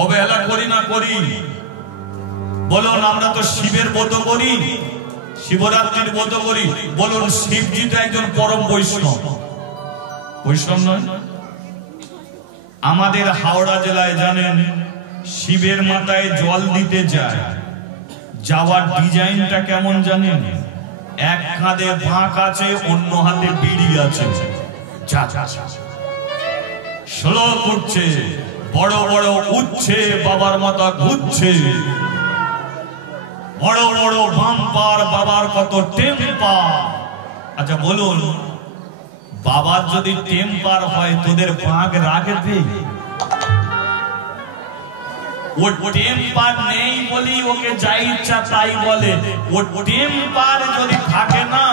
অবহেলা করি না করি? বলুন, আমরা তো শিবের ব্রত করি, শিবরাত্রির ব্রত করি। বলুন, শিবজি তো একজন পরম বৈষ্ণব, বৈষ্ণব নয়? আমাদের হাওড়া জেলায় জানেন শিবের মাথায় জল দিতে যায়, যাওয়ার ডিজাইনটা কেমন জানেন? এক হাতে ভাঁক আছে, অন্য হাতে বিড়ি আছে, স্লো করছে, বড় বড় উঠছে, বাবার মাথা ঘুরছে, বড় বড় বাম্পার, বাবার কত টেম্পার। আচ্ছা বলুন, বাবার যদি টেম্পার হয় তোদের ভাগ রাখবে? ও টেম্পার নেই বলি ওকে যা ইচ্ছা তাই বলে। ও টেম্পার যদি থাকে না,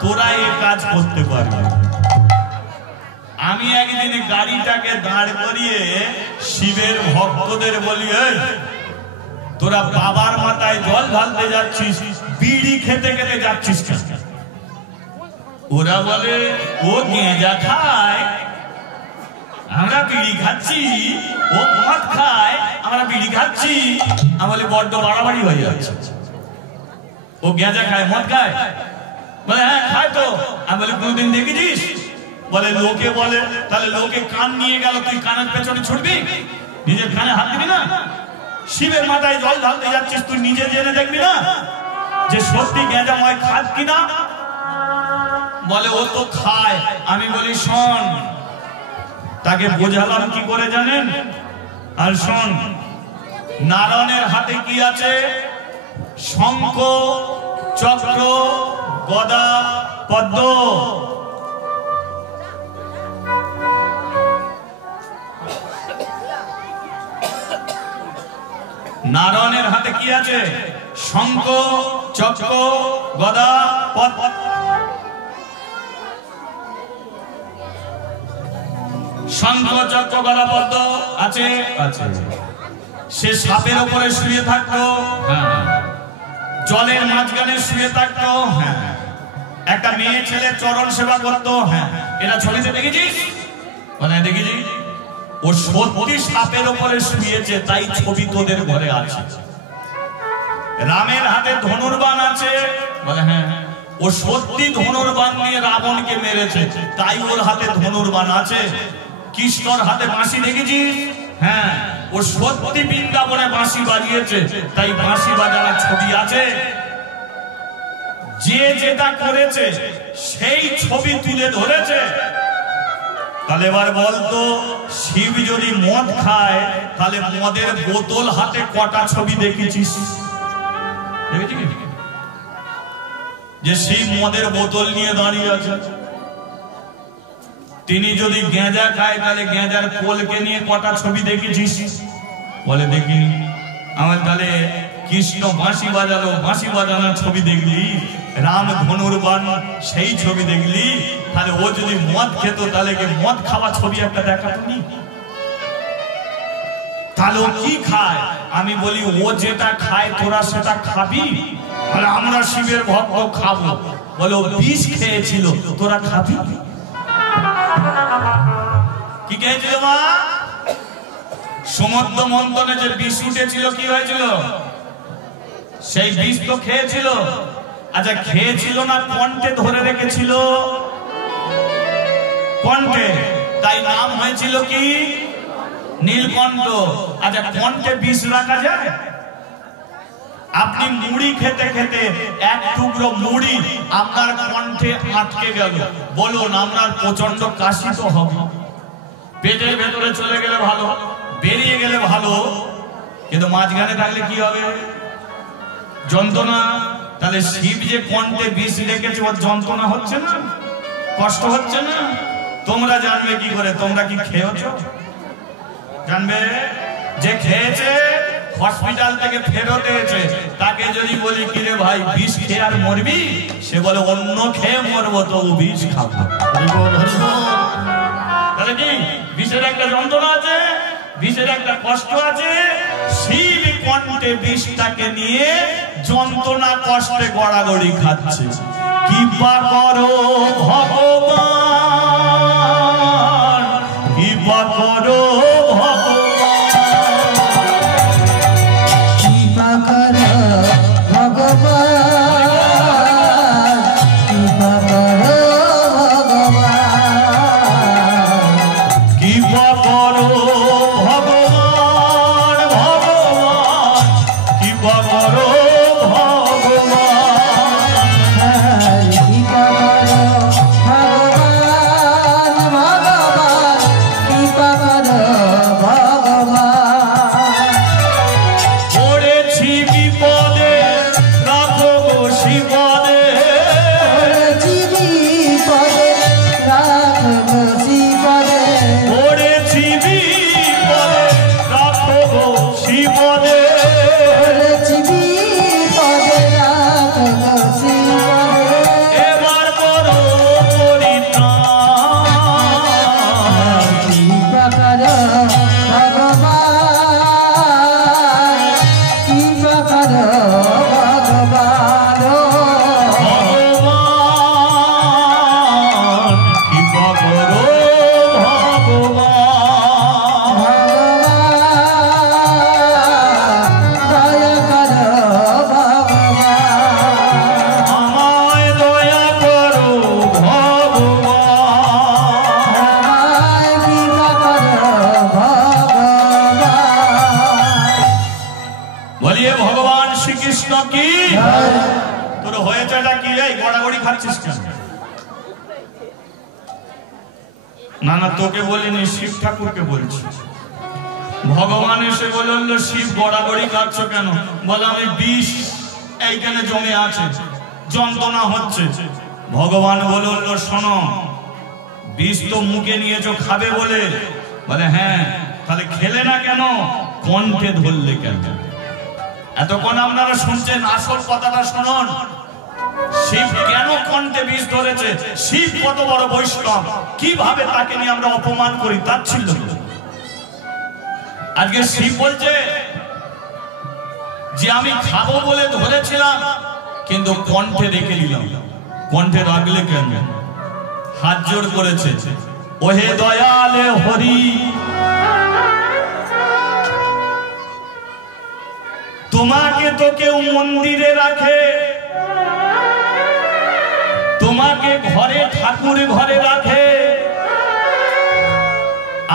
তোরা এ কাজ করতে পারবি। আমি একদিন গাড়িটাকে দাঁড় করিয়ে শিবের ভক্তদের বলি, তোরা বাবার মাথায় জল ঢালতে যাচ্ছিস, বিড়ি খেতে খেতে যাচ্ছিস কেন? ওরা বলে, ও গেঁজা খায়, আমরা বিড়ি খাচ্ছি, ও মদ খায়, আমরা বিড়ি খাচ্ছি। আমি বলি, বড্ড বাড়াবাড়ি হয়ে যাচ্ছে। ও গেঁজা খায়, মদ খায়? বলে হ্যাঁ খায় তো। আমি বলি, কোনদিন দেখেছিস? বলে লোকে বলে। তাহলে লোকে কান নিয়ে গেল, তুই কানের পেছনে ছুটবি? নিজের কানে হাত দিবি না? শিবের মাথায় জল ঢালতে যাচ্ছিস, তুই নিজে জেনে দেখবি না যে সত্যি গেঁজাময় খাস কিনা? বলে ও তো খায়। আমি বলি শোন, তাকে বোঝালাম কি করে জানেন? আর শোন, নারায়ণের হাতে কি আছে? শঙ্খ, চক্র, গদা, পদ্ম। নারায়ণের হাতে কি আছে? শঙ্খ, চক্র, গদা, পদ্ম। শঙ্খ, চক্র, গদা, পদ্ম আছে। সে সাপের উপরে শুয়ে থাকতো, জলের মাঝখানে শুয়ে থাকতো, একটা মেয়ে ছেলে চরণ সেবা করতো। এরা ছবিতে দেখেছিস? মানে দেখেছি। ও সত্যি সাপের উপরে শুয়েছে, তাই ছবি তোদের ঘরে আছে। রামের হাতে ধনুর্বাণ আছে, বলে হ্যাঁ। ও সত্যি ধনুর্বাণ নিয়ে রাবণকে মেরেছে, তাই ওর হাতে ধনুর্বাণ আছে। কৃষ্ণর হাতে বাঁশি দেখেছিস? হ্যাঁ, ও সত্যি বৃন্দাবনে বাঁশি বাজিয়েছে, তাই বাঁশি বাজানোর ছবি আছে। যে যেটা করেছে সেই ছবি তুলে ধরেছে। তাহলে এবার বলতো, শিব যদি মদ খায়, তাহলে মদের বোতল হাতে কটা ছবি দেখেছিস? দেখেছিস যে শিব মদের বোতল নিয়ে দাঁড়িয়ে আছে? তিনি যদি গেঁজা খায়, তাহলে গেঁজার কোলকে নিয়ে কটা ছবি দেখেছিস? বলে দেখিনি। আমার তাহলে কৃষ্ণ বাঁশি বাজালো, বাঁশি বাজানোর ছবি দেখলি, রাম ধনুর্বাণ সেই ছবি দেখলি, তাহলে ও যদি মদ খেত, তাহলে কি মদ খাওয়া ছবি একটা দেখাতো নি? তাহলে ও কি খায়? আমি বলি, ও যেটা খায় তোরা সেটা খাবি? বলে আমরা শিবের ভক্ত, খাবো। বলে ও বিষ খেয়েছিল, তোরা খাবি? কি খেয়েছিল মা? সমুদ্র মন্থনে যে বিষ উঠেছিল, কি হয়েছিল? সেই বিষ তো খেয়েছিল। আচ্ছা খেয়েছিল না কণ্ঠে ধরে রেখেছিল? কণ্ঠে, তাই নাম হয়েছিল কি? নীলকণ্ঠ। আচ্ছা কণ্ঠে বিষ রাখা যায়? আপনি মুড়ি খেতে খেতে এক টুকরো মুড়ি আপনার কণ্ঠে আটকে গেল, বলুন আপনার প্রচন্ড কাশি তো হবে। পেটের ভেতরে চলে গেলে ভালো, বেরিয়ে গেলে ভালো, কিন্তু মাঝখানে থাকলে কি হবে? যন্ত্রণা। তাহলে শিব যে কণ্ঠে বিষ রেখেছে, ওর যন্ত্রণা হচ্ছে না? কষ্ট হচ্ছে না? তোমরা জানবে কি করে? তোমরা কি খেয়েছ? জানবে যে খেয়েছে, হসপিটাল থেকে ফেরত এসেছে, তাকে যদি বলি কি রে ভাই বিষ খেয়ে আর মরবি? সে বলে অন্য খেয়ে মরবো, তো বিষ খাবো। তাহলে কি বিষের একটা যন্ত্রণা আছে, বিষের একটা কষ্ট আছে। শিব কণ্ঠে বিষটাকে নিয়ে যন্ত্রণা কষ্টে গড়াগড়ি খাচ্ছে। কৃপা করো ভগবান, কৃপা করো ভগবান। খাচ্ছিস কেন? না না, তোকে বলিনি, শিব ঠাকুরকে বলছি। ভগবান এসে বলল, শিব গড়াগড়ি খাচ্ছ কেন? বলে আমি বিষ এইখানে জমে আছে, যন্ত্রণা হচ্ছে। ভগবান বলল, শোনো, বিষ তো মুখে নিয়েছো খাবে বলে। বলে হ্যাঁ, তাহলে খেলে না কেন? কণ্ঠে ধরলে কেন? এতক্ষণ আপনারা শুনছেন, আসল কথাটা শুনুন। শিব কেন কণ্ঠে বিষ ধরেছে? শিব কত বড় বৈষ্ণব, কিভাবে তাকে নিয়ে আমরা অপমান করি, তাচ্ছিল্য করি। আজকে শিব বলছে যে আমি খাবো বলে ধরেছিলাম, কিন্তু কণ্ঠে রেখে দিলাম। কণ্ঠে রাখলে কেন? হাত জোড় করেছে, ওহে দয়ালে হরি, তোমাকে তো কেউ মন্দিরে রাখে, তোমাকে ঘরে ঠাকুর ঘরে রাখে,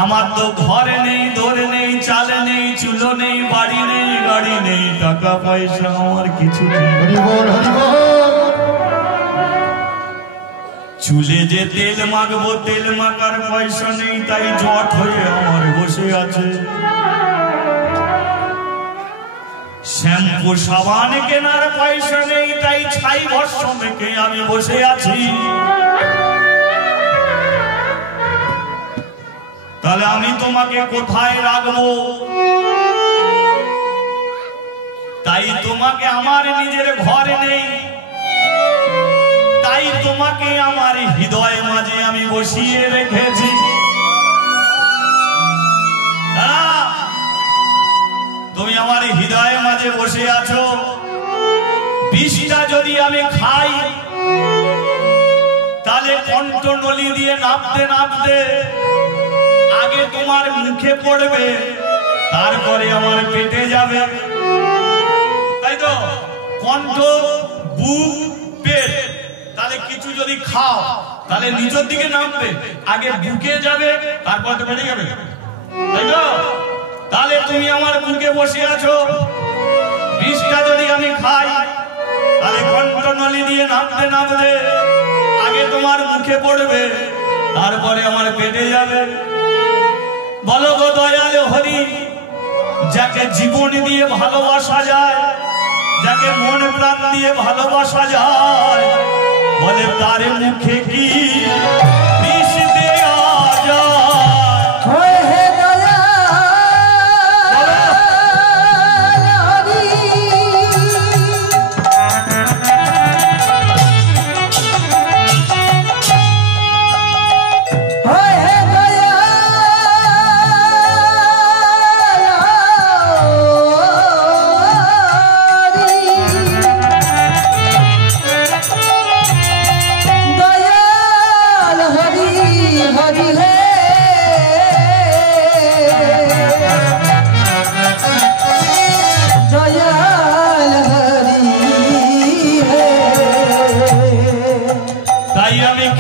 আমার তো ঘরে নেই, দোরে নেই, চালে নেই, চুলো নেই, বাড়ি নেই, গাড়ি নেই, টাকা পয়সা আমার কিছু নেই। চুলে যে তেল মাখবো, তেল মাখার পয়সা নেই, তাই জট হয়ে আমার বসে আছে। শ্যাম্পু সাবান কেনার পয়সা নেই, তাই ছাই ভস্ম মেখে আমি বসে আছি। তাহলে আমি তোমাকে কোথায় রাখবো? তাই তোমাকে আমার নিজের ঘর নেই, তাই তোমাকে আমার হৃদয় মাঝে আমি বসিয়ে রেখেছি। তুমি আমার হৃদয় মাঝে বসে আছো। বিষটা যদি আমি খাই, তাহলে কণ্ঠনলী দিয়ে নাপতে নাপতে আগে তোমার মুখে পড়বে, তারপরে আমার পেটে যাবে, তাই তো? কণ্ঠ, বুক, পেট, তাহলে কিছু যদি খাও তাহলে নিচের দিকে নামবে, আগে বুকে যাবে, তারপর তো পেটে যাবে, তাই তো? তাহলে তুমি আমার বুকে বসে আছো। বিষটা যদি আমি খাই, তাহলে কণ্ঠনলী দিয়ে নামতে নামতে আগে তোমার মুখে পড়বে, তারপরে আমার পেটে যাবে। বলো গো দয়ালে হরি, যাকে জীবন দিয়ে ভালোবাসা যায়, যাকে মন প্রাণ দিয়ে ভালোবাসা যায়, বলে তার মুখে কি বিষ দেয়া যায়?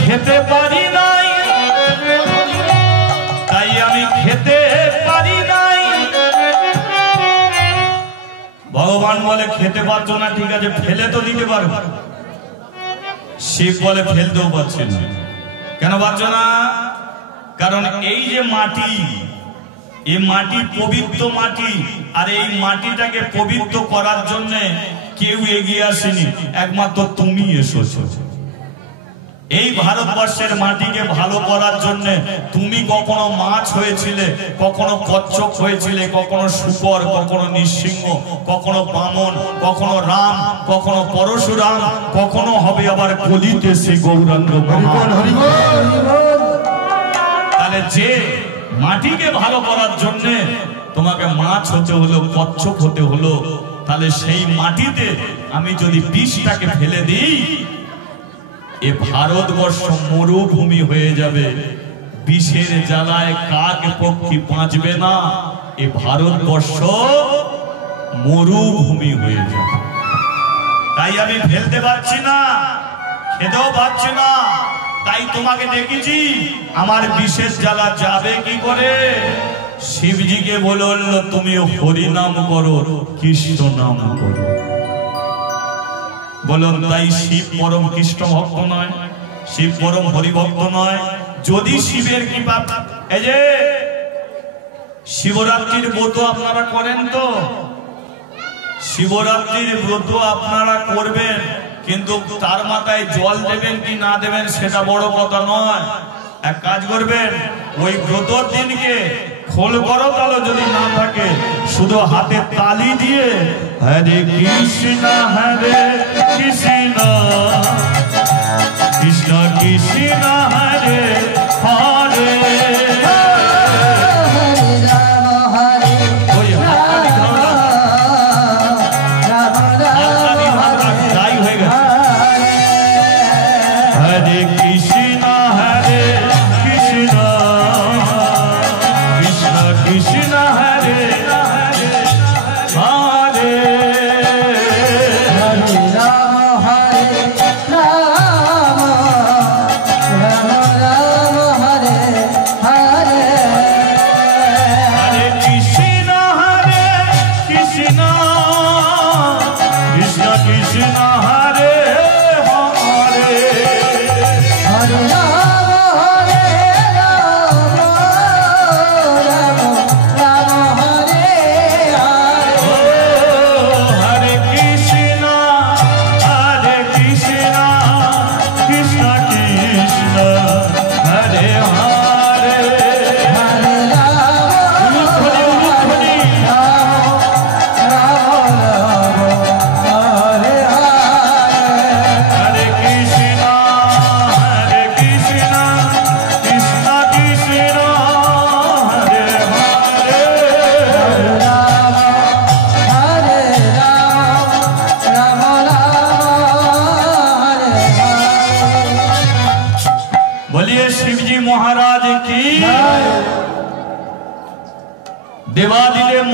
খেতে পারি নাই, তাই আমি খেতে পারি নাই। ভগবান বলে খেতে পারছো না, ঠিক আছে, ফেলে তো দিতে পারবো। শিব বলে ফেলতেও পারছেন না। কেন পারছো না? কারণ এই যে মাটি, এই মাটি পবিত্র মাটি, আর এই মাটিটাকে পবিত্র করার জন্য কেউ এগিয়ে আসেনি, একমাত্র তুমি এসেছো। এই ভারতবর্ষের মাটিকে ভালো করার জন্য তুমি কখনো মাছ হয়েছিলে, কখনো কচ্ছপ হয়েছিলে, কখনো শূকর, কখনো নৃসিংহ, কখনো বামন, কখনো রাম, কখনো পরশুরাম, কখনো হবে আবার কলিতে সে গৌরাঙ্গ। তাহলে যে মাটিকে ভালো করার জন্য তোমাকে মাছ হতে হলো, কচ্ছপ হতে হলো, তাহলে সেই মাটিতে আমি যদি বিষটাকে ফেলে দিই, এ ভারতবর্ষ মরুভূমি হয়ে যাবে। বিষের জ্বালায় কাক পক্ষী বাঁচবে না, এ ভারতবর্ষ মরুভূমি হয়ে যাবে। তাই আমি ফেলতে পারছি না, খেতেও পারছি না, তাই তোমাকে দেখেছি। আমার বিষের জ্বালা যাবে কি করে? শিবজিকে বলল তুমি হরি নাম করো, কৃষ্ণ নাম করো। বলুন তাই শিব পরম কৃষ্ণ ভক্ত নয়, শিব পরম হরিভক্ত নয়? যদি শিবের কৃপা, এই যে শিবরাত্রির ব্রত আপনারা করেন তো, শিবরাত্রির ব্রত আপনারা করবেন, কিন্তু তার মাথায় জল দেবেন কি না দেবেন সেটা বড় কথা নয়। এক কাজ করবেন, ওই ব্রতর দিনকে খোল করো তালো যদি না থাকে, শুধু হাতে তালি দিয়ে হরে কৃষ্ণ হরে কৃষ্ণ কৃষ্ণ কৃষ্ণ হরে হরে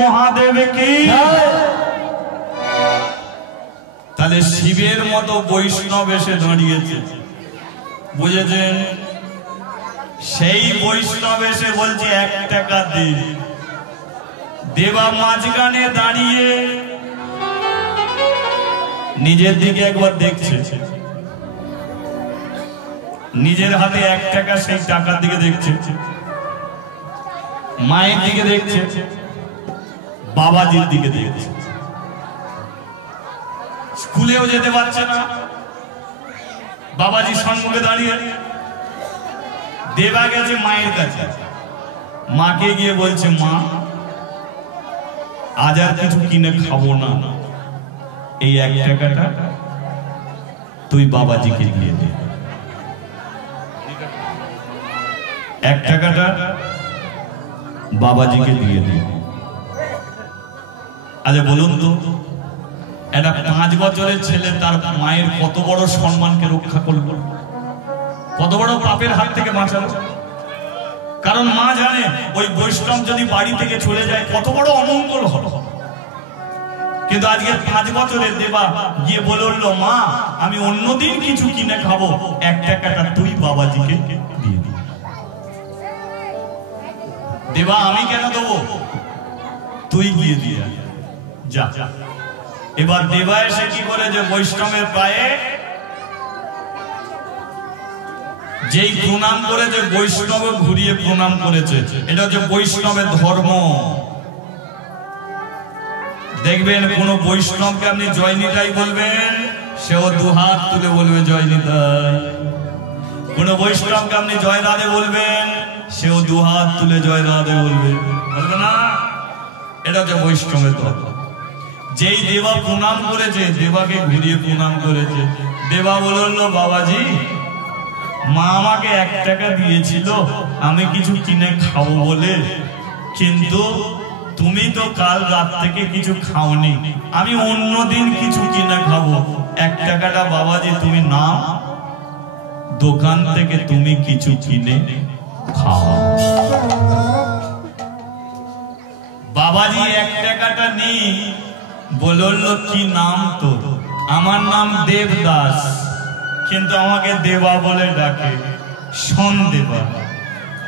মহাদেব কি। তাহলে শিবের মতো বৈষ্ণব এসে দাঁড়িয়েছে, বুঝেছেন? সেই বৈষ্ণব এসে বলছে 1 টাকা দিন। দেবা মাঝখানে দাঁড়িয়ে নিজের দিকে একবার দেখছে, নিজের হাতে 1 টাকা, সেই টাকার দিকে দেখছে, মায়ের দিকে দেখছে, বাবাজির দিকে দেখছে। স্কুলেও যেতে পারছে না, বাবাজি সম্মুখে দাঁড়িয়ে। দেবা গেছে মায়ের কাছে, মাকে গিয়ে বলছে, মা আজ আর কিছু কিনে খাবো না, এই 1 টাকাটা তুই বাবাজিকে দিয়ে দে। 1 টাকাটা বাবাজিকে দিয়ে দে। আচ্ছা বলুন তো, একটা 5 বছরের ছেলে তার মায়ের কত বড় সম্মানকে রক্ষা করলো, কত বড় পাপের হাত থেকে বাঁচালো। কারণ মা জানে ওই বৈষ্ণব যদি বাড়ি থেকে চলে যায় কত বড় অমঙ্গল হলো। কিন্তু আজকে 5 বছরের দেবা গিয়ে বলে উঠলো, মা আমি অন্যদিন কিছু কিনে খাবো, 1 টাকাটা তুই বাবাজিকে দিয়ে দি। দেবা আমি কেন দেবো, তুই গিয়ে দিয়ে যা। এবার দেবা এসে কি করে, যে বৈষ্ণবের পায়ে যেই প্রণাম করেছে, বৈষ্ণব ঘুরিয়ে প্রণাম করেছে, এটা হচ্ছে বৈষ্ণবের ধর্ম। দেখবেন কোন বৈষ্ণবকে আপনি জয় নিতাই বলবেন, সেও 2 হাত তুলে বলবে জয় নিতাই। কোন বৈষ্ণবকে আপনি জয় রাধে বলবেন, সেও 2 হাত তুলে জয় রাধে বলবে, বলবে না? এটা হচ্ছে বৈষ্ণবের ধর্ম। যেই দেবা প্রণাম করেছে, দেবাকে ঘুরিয়ে প্রণাম করেছে। দেবা বলল, বাবাজি মা আমাকে 1 টাকা দিয়েছিল আমি কিছু কিনে খাবো বলে, কিন্তু তুমি তো কাল রাত থেকে কিছু খাওনি, আমি অন্যদিন কিছু কিনে খাবো, 1 টাকাটা বাবাজি তুমি নাও, দোকান থেকে তুমি কিছু কিনে খাও। বাবাজি 1 টাকাটা নি, বলল কি নাম তোর? আমার নাম দেবদাস, কিন্তু আমাকে দেবা বলে ডাকে। শোন দেবা,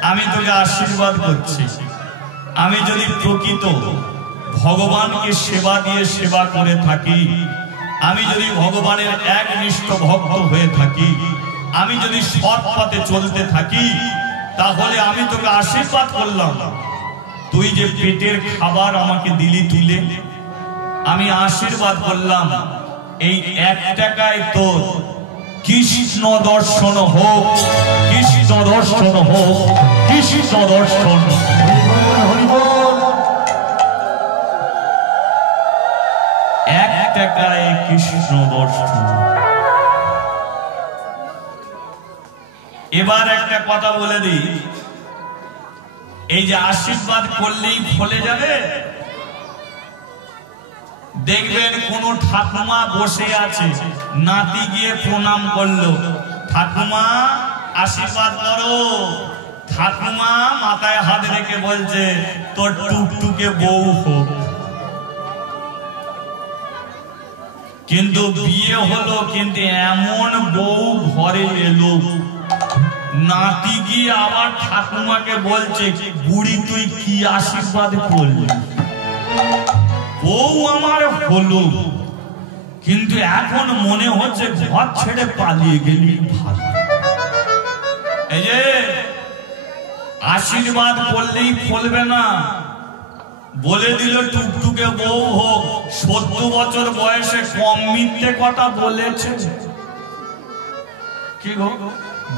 আমি তোকে আশীর্বাদ করছি, আমি যদি প্রকৃত ভগবানকে সেবা দিয়ে সেবা করে থাকি, আমি যদি ভগবানের একনিষ্ঠ ভক্ত হয়ে থাকি, আমি যদি সৎ পথে চলতে থাকি, তাহলে আমি তোকে আশীর্বাদ করলাম। তুই যে পেটের খাবার আমাকে দিলি তুলে, আমি আশীর্বাদ করলাম এই 1 টাকায় তোর কৃষ্ণ দর্শন হোক, কৃষ্ণ দর্শন হোক, কৃষ্ণ দর্শন। 1 টাকায় কৃষ্ণ দর্শন। এবার একটা কথা বলে দিই, এই যে আশীর্বাদ করলেই ফলে যাবে, দেখবেন কোন ঠাকুমা বসে আছে, নাতি গিয়ে প্রণাম করলো, ঠাকুমা আশীর্বাদ করো। ঠাকুমা মাথায় হাত রেখে বলছে তোর টুকটুকে বউ হোক। কিন্তু বিয়ে হলো, কিন্তু এমন বউ ঘরে এলো, নাতি গিয়ে আবার ঠাকুমাকে বলছে বুড়ি তুই কি আশীর্বাদ করলি, বউ আমার হলো, কিন্তু এখন মনে হচ্ছে ঘর ছেড়ে পালিয়ে গেলি ভালো। এই যে আশীর্বাদ করলেই ফলবে না, বলে দিল টুকটুকে বউ হোক, 70 বছর বয়সে কম মিথ্যে কথা বলেছে। কি গো,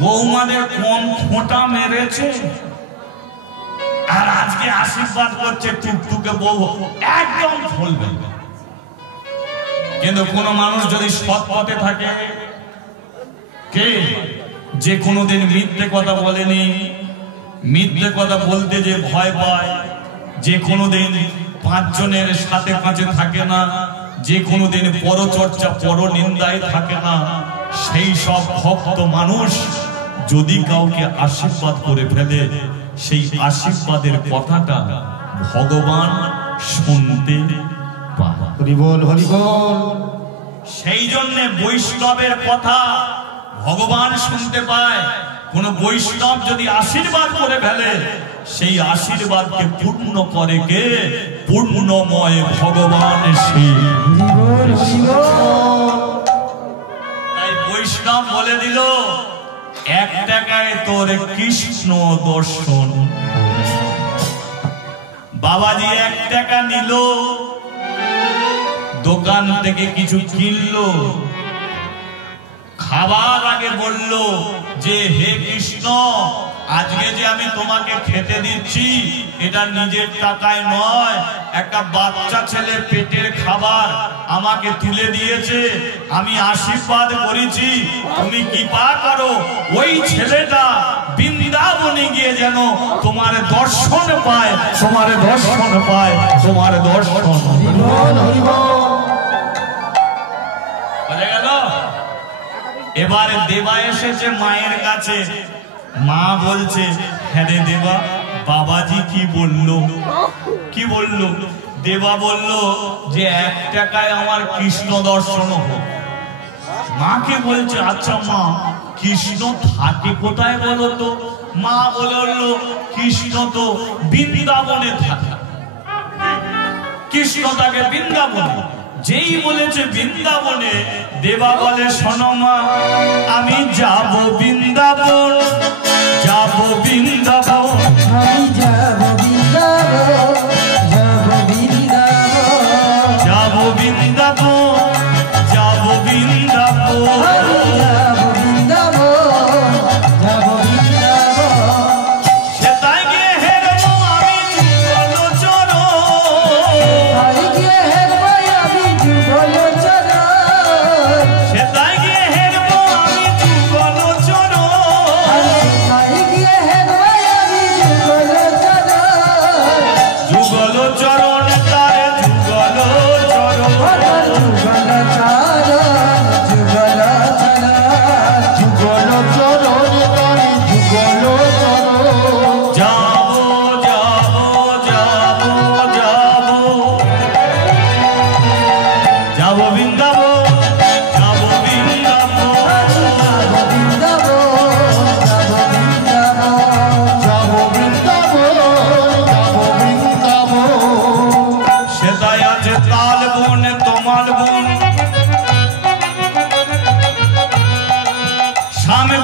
বৌমাদের কম ফোঁটা মেরেছে, আর আজকে আশীর্বাদ করছে টুকটুকে বউ হোক, একদম ফলবে। কিন্তু কোন মানুষ যদি সৎ পথে থাকে, কে যে কোনোদিন মিথ্যে কথা বলেনি, মিথ্যে কথা বলতে যে ভয় পায়, যে কোনোদিন 5 জনের সাথে কাছে থাকে না, যে কোনোদিন পরচর্চা পরনিন্দায় থাকে না, সেই সব ভক্ত মানুষ যদি কাউকে আশীর্বাদ করে ফেলে, সেই আশীর্বাদের কথাটা ভগবান শুনতে পায়। হরি বল, হরি বল। সেই জন্য বৈষ্ণবের কথা ভগবান শুনতে পায়। কোন বৈষ্ণব যদি আশীর্বাদ করে ফেলে, সেই আশীর্বাদকে পূর্ণ করে কে? পূর্ণময় ভগবান সেই। তাই বৈষ্ণব বলে দিল 1 টাকায় তোর কৃষ্ণ দর্শন। বাবাজি 1 টাকা নিল, দোকান থেকে কিছু কিনলো, খাবার আগে বলল যে হে কৃষ্ণ, আজকে যে আমি তোমাকে খেতে দিচ্ছি এটা নিজের টাকায় নয়, একটা বাচ্চা ছেলে পেটের খাবার আমাকে তুলে দিয়েছে, আমি আশীর্বাদ করেছি, তুমি কৃপা করো ওই ছেলেটা বৃন্দাবনে গিয়ে যেন তোমার দর্শন পায়, তোমার দর্শন পায়, তোমার দর্শন। বলে গেল। এবারে দেবা এসেছে মায়ের কাছে, মা বলছে হ্যাঁ রে দেবা, বাবাজি কি বললো? কি বললো? দেবা বলল যে 1 টাকায় আমার কৃষ্ণ দর্শন হোক। মাকে বলছে আচ্ছা মা, কৃষ্ণ থাকে কোথায় বলো তো? মা বলল কৃষ্ণ তো বৃন্দাবনে থাকে, কৃষ্ণ থাকে বৃন্দাবনে। যেই বলেছে বৃন্দাবনে, দেবা বলে শোনো মা, আমি যাব বৃন্দাবন, যাব বৃন্দাবন, আমি যাব বৃন্দাবন, যাব বৃন্দাবন, যাব বৃন্দাবন, যাব বৃন্দাবন, যাব বৃন্দাবন, যাব বৃন্দাবন। সেটাই গিয়ে হেরবো আমি যুগল চরণ, তাই গিয়ে হেরবো আমি যুগল চরণ, সেটাই গিয়ে হেরবো আমি যুগল চরণ, তাই গিয়ে হেরবো আমি যুগল চরণ, যুগল চরণ তারে যুগল চরণ, যুগল চরণ, যুগল চরণ, যুগল চরণ তারে যুগল চরণ। যাবো যাবো যাবো যাবো, যাবো বৃন্দাবন, যাবো বৃন্দাবন, সেটাই আছে তাল বন তোমাল বন,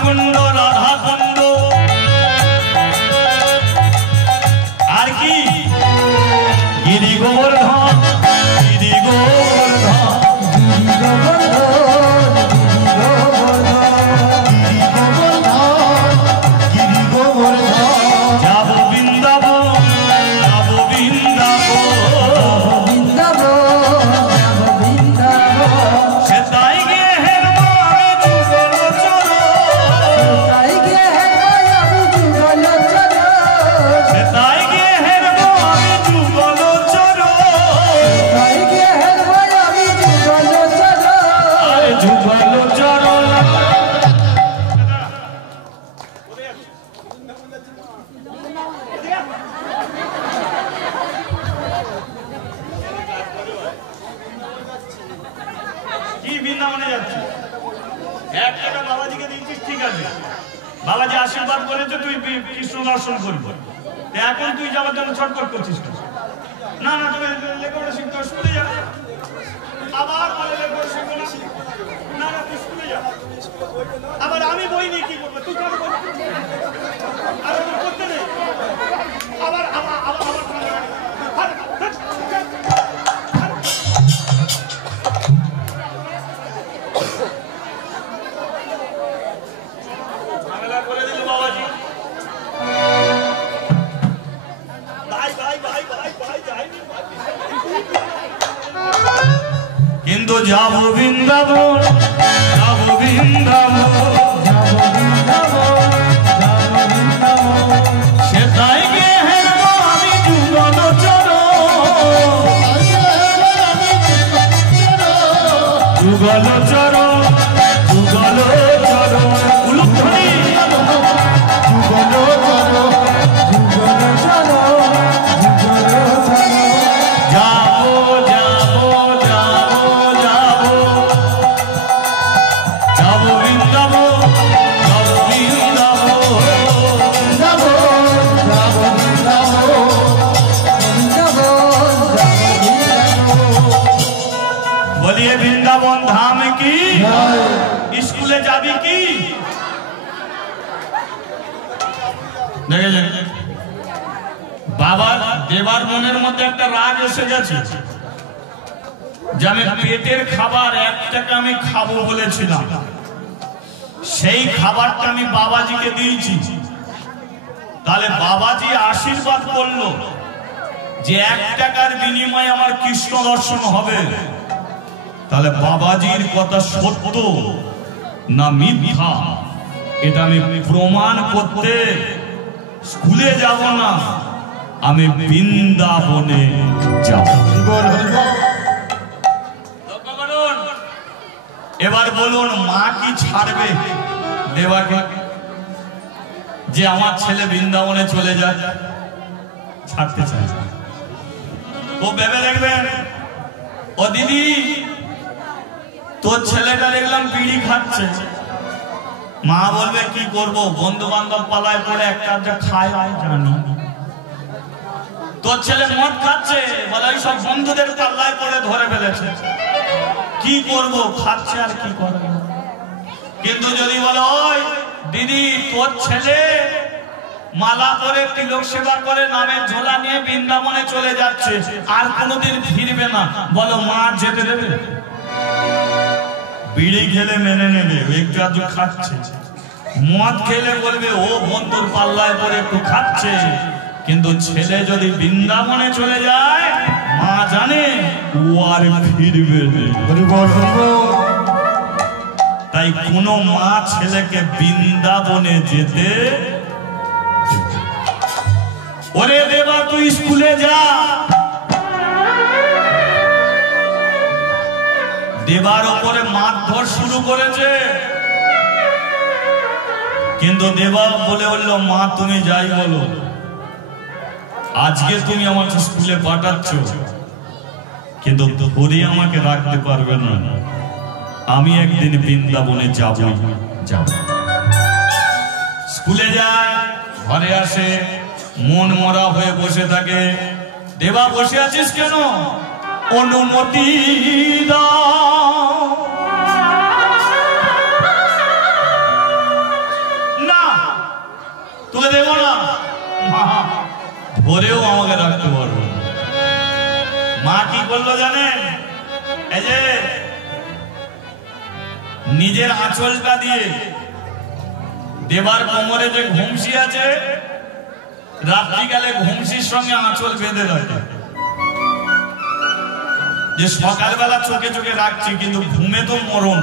কুণ্ড রাধা কুণ্ড আর কি গিরি গোবর্ধন গিরি গোবর্ধন যাবো বৃন্দাবন যাবো বৃন্দাবন সেটাই গিয়ে হেরবো আমি যুগল চরণ সেটাই গিয়ে হেরবো আমি যুগল চরণ আরে যুগল চরণ কি বৃন্দাবনে যাচ্ছি এক টাকা বাবাজিকে দিচ্ছিস ঠিক আছে বাবাজি আশীর্বাদ করেছে তুই কৃষ্ণ দর্শন করবি এখন তুই যাওয়ার জন্য ছটফট করছিস না না তুমি লেখাপড়া শিখতে স্কুলে যা আবার বলে লেখাপড়া শিখবো না না তুই স্কুলে যা আবার আমি বই নিয়ে কি করবো তুই কেন বই আর আমার করতে নেই আবার আবার আবার করে দিল বাবাজি কিন্তু যাব বৃন্দাবন যাব বৃন্দাবন সেটাই গিয়ে হেরবো আমি যুগল চরণ যুগল চরণ যুগল চরণ উলুধ্বনি বলিয়ে বৃন্দাবন ধাম কি স্কুলে যাবি কি বাবা দেবার মনের মধ্যে একটা রাগ এসে গেছে যে আমি পেটের খাবার 1 টাকা আমি খাবো বলেছিলাম সেই খাবারটা আমি বাবাজিকে দিয়েছি তাহলে বাবাজি আশীর্বাদ করলো যে 1 টাকার বিনিময়ে আমার কৃষ্ণ দর্শন হবে তাহলে বাবাজির কথা সত্য না মিথ্যা এটা আমি প্রমাণ করতে স্কুলে যাব না আমি বৃন্দাবনে যাব এবার বলুন মা কি ছাড়বে দেবাকে যে আমার ছেলে বৃন্দাবনে চলে যায় ছাড়তে চায় ও ভেবে দেখবেন ও দিদি তোর ছেলেটা দেখলাম বিড়ি খাচ্ছে মা বলবে কি করব বন্ধু বান্ধব পালায় পড়ে একটা খায় জানি তোর ছেলে মদ খাচ্ছে বলে ওই সব বন্ধুদের পাল্লায় পড়ে ধরে ফেলেছে কি করব খাচ্ছে আর কি করব কিন্তু যদি বলে ওই দিদি তোর ছেলে মালা পরে তিলক সেবা করে নামের ঝোলা নিয়ে বৃন্দাবনে চলে যাচ্ছে আর কোনোদিন ফিরবে না বলো মা যেতে দেবে বিড়ি খেলে মেনে নেবে একটু আধটু খাচ্ছে মদ খেলে বলবে ও বন্ধুর পাল্লায় পরে একটু খাচ্ছে কিন্তু ছেলে যদি বৃন্দাবনে চলে যায় মা জানে ও আর ফিরবে তাই কোন মা ছেলেকে বৃন্দাবনে যেতে ওরে দেবা তুই স্কুলে যা দেবার উপরে মারধর শুরু করেছে কিন্তু দেবা বলে বললো মা তুমি যাই বলো আজকে তুমি আমাকে স্কুলে পাঠাচ্ছ কিন্তু ধরে আমাকে রাখতে পারবে না আমি একদিন বৃন্দাবনে যাব স্কুলে যায় ঘরে আসে মন মরা হয়ে বসে থাকে দেবা বসে আছিস কেন অনুমতি দাও তোকে দেবো না, মা ধরেও আমাকে রাখতে পারবো। মা কি করলো জানেন? এই যে নিজের আঁচলটা দিয়ে দেবার কোমরে যে ঘুমসি আছে, রাত্রিকালে ঘুমসির সঙ্গে আঁচল বেঁধে রাখে, যে সকালবেলা চোখে চোখে রাখছি, কিন্তু ঘুমে তো মরণ,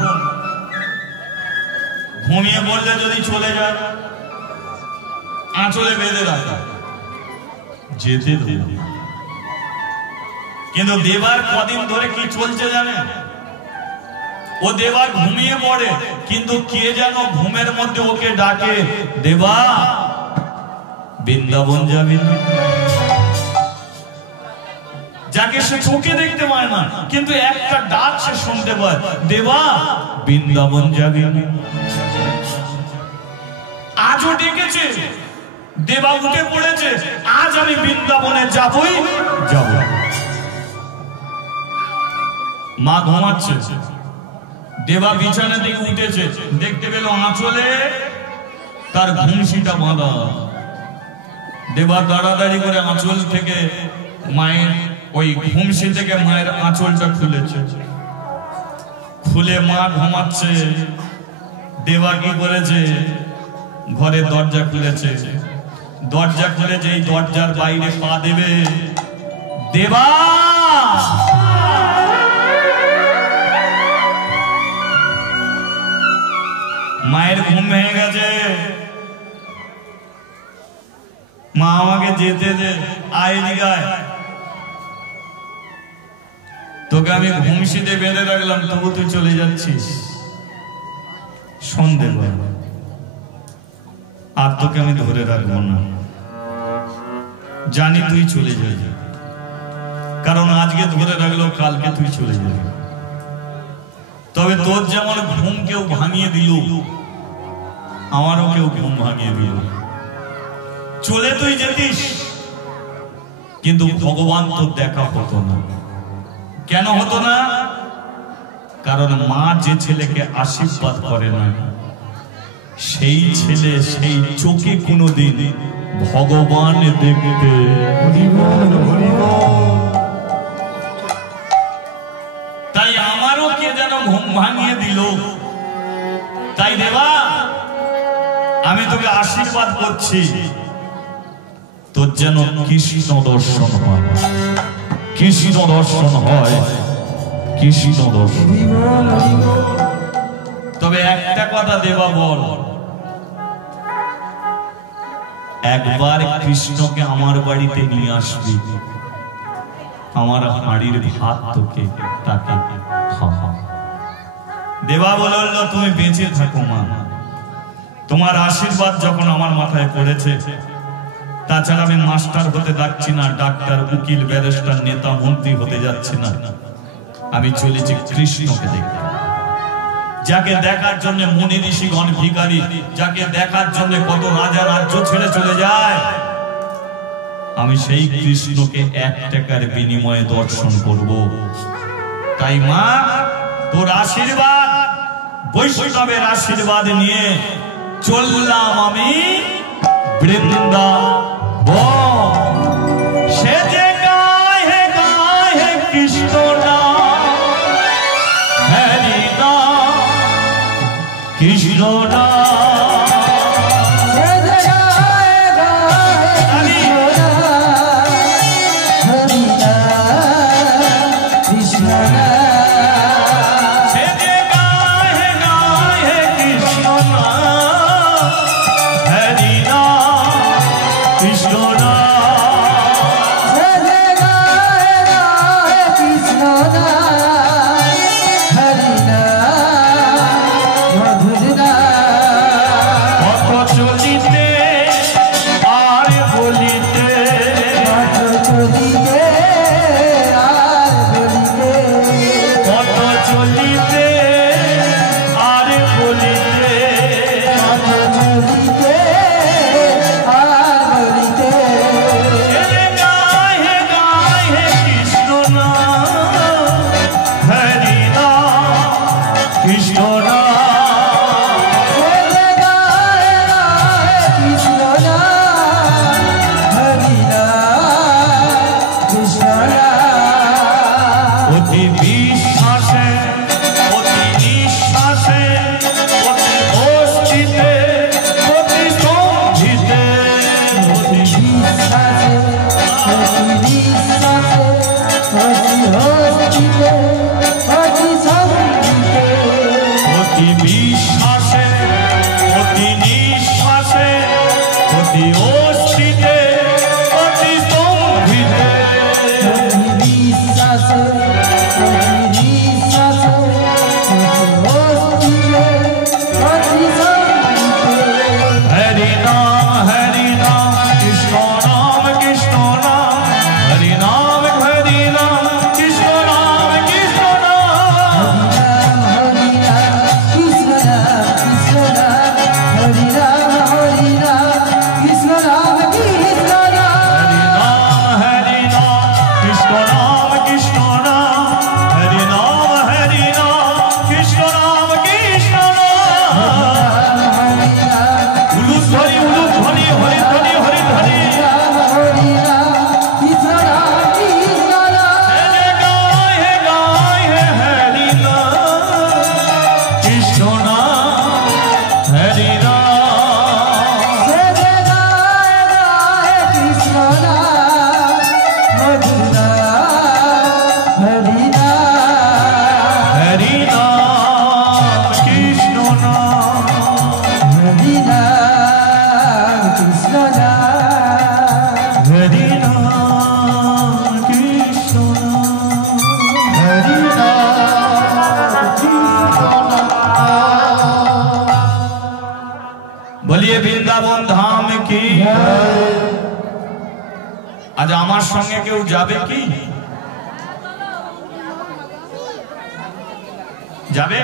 ঘুমিয়ে পড়লে যদি চলে যায়, আঁচলে বেঁধে রাখা, যেতে দেব। কিন্তু দেবার কদিন ধরে কি চলছে জানেন? ও দেবা ঘুমিয়ে পড়ে, কিন্তু কে যেন ঘুমের মধ্যে ওকে ডাকে, দেবা বৃন্দাবন যাবি না? যাকে সে চোখে দেখতে পায় না, কিন্তু একটা ডাক সে শুনতে পায়, দেবা বৃন্দাবন যাবি না? আজও ডেকেছে, দেবা উঠে পড়েছে, আজ আমি বৃন্দাবনে যাবই যাব। মা ঘুমাচ্ছে, দেবা বিছানা থেকে উঠেছে, দেখতে পেল আঁচলে তার ঘুমসিটা বাঁধা। দেবা তাড়াতাড়ি করে আঁচল থেকে মায়ের ওই ঘুমসি থেকে মায়ের আঁচলটা খুলেছে, খুলে মা ঘুমাচ্ছে। দেবা কি করেছে? ঘরের দরজা খুলেছে, দরজা খুলে যেই দরজার বাইরে পা দেবে, দেবা মায়ের ঘুম ভেঙে গেছে, মা আমাকে যেতে দে, আয় দিগায়, তোকে আমি ঘুমসিতে বেঁধে রাখলাম, তবু তুই চলে যাচ্ছিস। সন্দেহ আর তোকে আমি ধরে রাখবো না, জানি তুই চলে যাবি, কারণ আজকে ধরে রাখলো কালকে তুই চলে যাবি। তবে তোর যেমন ঘুম কেউ ভাঙিয়ে দিল, আমারও কেউ ঘুম ভাঙিয়ে দিল। চলে তুই যেতিস, কিন্তু ভগবান তোর দেখা হতো না। কেন হতো না? কারণ মা যে ছেলেকে আশীর্বাদ করে না, সেই ছেলে সেই চোখে কোনোদিন ভগবান দেখতে। তাই আমারও কে যেন ঘুম ভাঙিয়ে দিল। তাই দেবা, আমি তোকে আশীর্বাদ করছি, তোর যেন কৃষ্ণ দর্শন হয়, কৃষ্ণ দর্শন হয়, কৃষ্ণ দর্শন। তবে একটা কথা দেবা বল, একবার কৃষ্ণকে আমার বাড়িতে নিয়ে আসবি, আমার হাড়ির ভাত তোকে তাকে খাওয়া। দেবা বলল, তুমি বেঁচে থাকো মা, তোমার আশীর্বাদ যখন আমার মাথায় পড়েছে। তাছাড়া আমি মাস্টার হতে যাচ্ছি না, ডাক্তার, উকিল, ব্যারিস্টার, নেতা, মন্ত্রী হতে যাচ্ছি না, আমি চলেছি কৃষ্ণকে দেখতে। যাকে দেখার জন্য মুনি ঋষিগণ ভিখারী, যাকে দেখার জন্য কত রাজা রাজ্য ছেড়ে চলে যায়, আমি সেই কৃষ্ণকে 1 টাকার বিনিময়ে দর্শন করব। তাই মা, তোর আশীর্বাদ, বৈষ্ণবের আশীর্বাদ নিয়ে চললাম আমি বৃন্দাবন। সে যে গায়ে গায়ে কৃষ্ণ নাম, হরি নাম, কৃষ্ণ নাম, সে যে গায়ে গায়ে কৃষ্ণ নাম, হরি নাম, কৃষ্ণ নাম, সে যে গায়ে গায়ে কৃষ্ণ নাম, হরি নাম, কৃষ্ণ নাম, সে যে গায়ে গায়ে কৃষ্ণ নাম, হরি নাম, মধুর নাম, কত চলিতে আর বলিতে, কত চলিতে আর বলিতে, কত চলিতে আর বলিতে, কত চলিতে আর বলিতে, কৃষ্ণ নাম হরি নাম কৃষ্ণ হরি নাম কৃষ্ণ বলিয়ে বৃন্দাবন ধাম কি। আজ আমার সঙ্গে কেউ যাবে কি? যাবে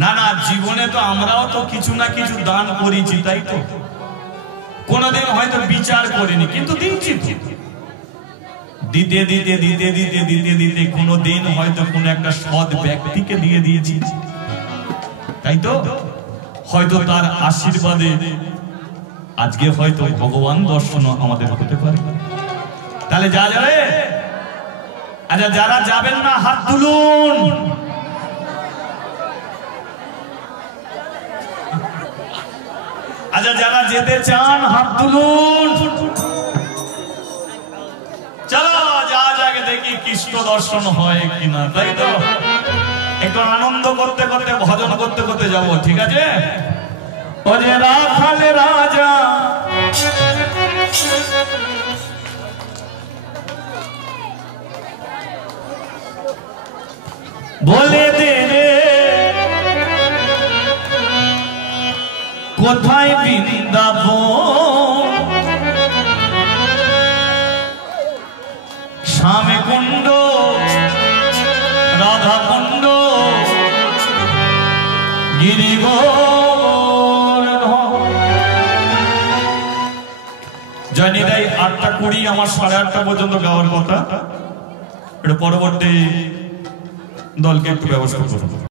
না? না, জীবনে তো আমরাও তো কিছু না কিছু দান করেছি, তাই তো? কোনদিন হয়তো বিচার করিনি, কিন্তু দিচ্ছি তো। দিতে দিতে দিতে দিতে দিতে দিতে কোনদিন হয়তো কোন একটা সৎ ব্যক্তিকে দিয়ে দিয়েছি, তাই তো? হয়তো তার আশীর্বাদে আজকে হয়তো ভগবান দর্শন আমাদের হতে পারে। তাহলে যা যাবে, আচ্ছা যারা যাবেন না হাত তুলুন। আচ্ছা যারা যেতে চান হাত তুলুন। চলো যা যাকে দেখি কৃষ্ণ দর্শন হয় কিনা, তাই তো? একটু আনন্দ করতে করতে ভজন করতে করতে যাব, ঠিক আছে? ও যে রাখাল রাজা বলে দে রে কোথায় বৃন্দাবন, শ্যামে কুণ্ড রাধা কুণ্ড জানি তাই 8টা 20 আমার 8:30 পর্যন্ত গাওয়ার কথা। এটা পরবর্তী দলকে একটু ব্যবস্থা করবো।